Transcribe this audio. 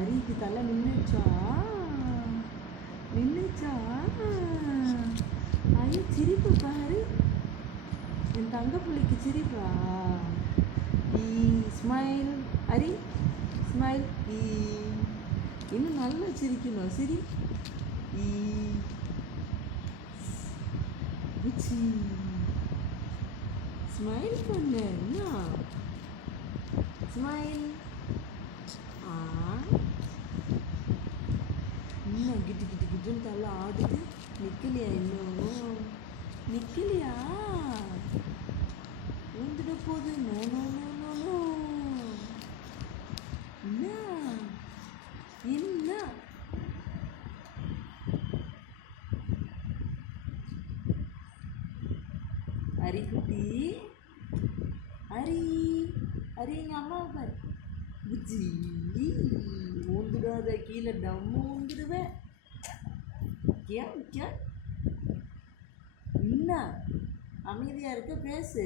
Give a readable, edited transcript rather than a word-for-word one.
அரிக்கு தலை நின்றுச்சா நின்றுச்சா? ஐயோ சிரிப்பு பாரு, என் தங்க பிள்ளைக்கு சிரிப்பா. ஸ்மைல் அரி, ஸ்மைல். இன்னும் நல்லா சிரிக்கணும். சிரி. ஸ்மைல் பண்ணு. என்ன ஸ்மைல்? இன்னும் கிட்டு கிட்டு கிட்டுன்னு தள்ள ஆடுது. நிற்கலையா? இன்னும் நிற்கலையா? ஊந்துட போகுது. No no no no no. என்ன என்ன அரிக்குட்டி, அரி அரி எங்கள் அம்மாவை பாரு. புஜ்ஜி ஊந்துடாத, கீழே டம்மு ஊந்துடுவேன். என்ன அமைதியாக இருக்க? பேசு.